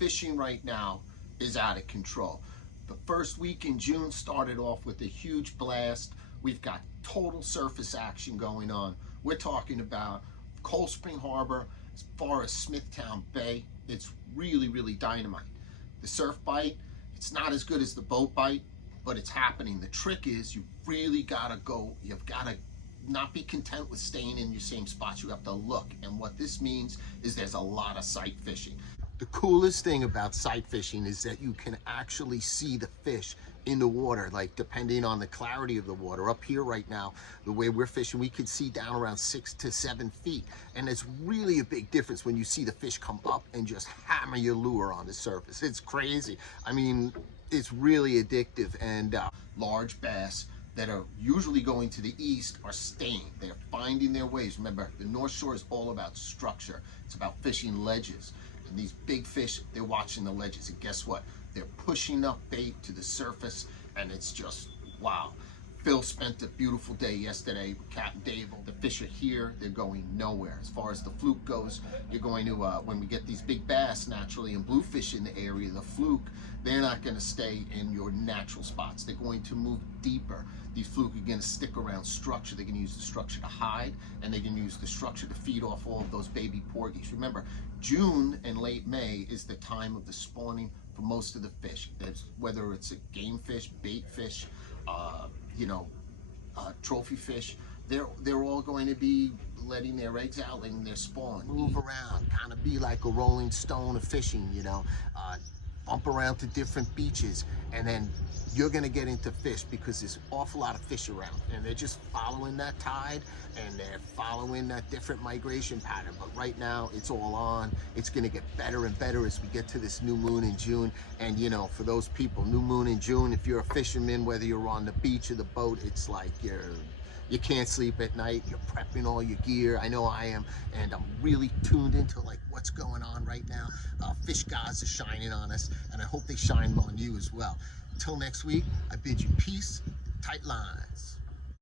fishing right now is out of control. The first week in June started off with a huge blast. We've got total surface action going on. We're talking about Cold Spring Harbor as far as Smithtown Bay. It's really, really dynamite. The surf bite, it's not as good as the boat bite, but it's happening. The trick is you really gotta go, you've gotta not be content with staying in your same spots. You have to look. And what this means is there's a lot of sight fishing. The coolest thing about sight fishing is that you can actually see the fish in the water, like depending on the clarity of the water. Up here right now, the way we're fishing, we could see down around 6 to 7 feet. And it's really a big difference when you see the fish come up and just hammer your lure on the surface. It's crazy. I mean, it's really addictive. And large bass that are usually going to the east are staying. They're finding their ways. Remember, the North Shore is all about structure. It's about fishing ledges. And these big fish, they're watching the ledges. And guess what? They're pushing up bait to the surface, and it's just, wow. Phil spent a beautiful day yesterday with Cat and Dave. The fish are here, they're going nowhere. As far as the fluke goes, you're going to, when we get these big bass naturally and bluefish in the area, the fluke, they're not gonna stay in your natural spots. They're going to move deeper. These fluke are gonna stick around structure. They're gonna use the structure to hide, and they're gonna use the structure to feed off all of those baby porgies. Remember, June and late May is the time of the spawning for most of the fish. Whether it's a game fish, bait fish, trophy fish, they're all going to be letting their eggs out, letting their spawn move around, kind of be like a rolling stone of fishing, bump around to different beaches, and then you're going to get into fish because there's an awful lot of fish around, and they're just following that tide, and they're following that different migration pattern. But right now it's all on. It's going to get better and better as we get to this new moon in June. And for those people, new moon in June, if you're a fisherman, whether you're on the beach or the boat, it's like you can't sleep at night. You're prepping all your gear. I know I am, and I'm really tuned into like what's going on right now. Fish gods are shining on us, and I hope they shine on you as well. Until next week, I bid you peace, tight lines.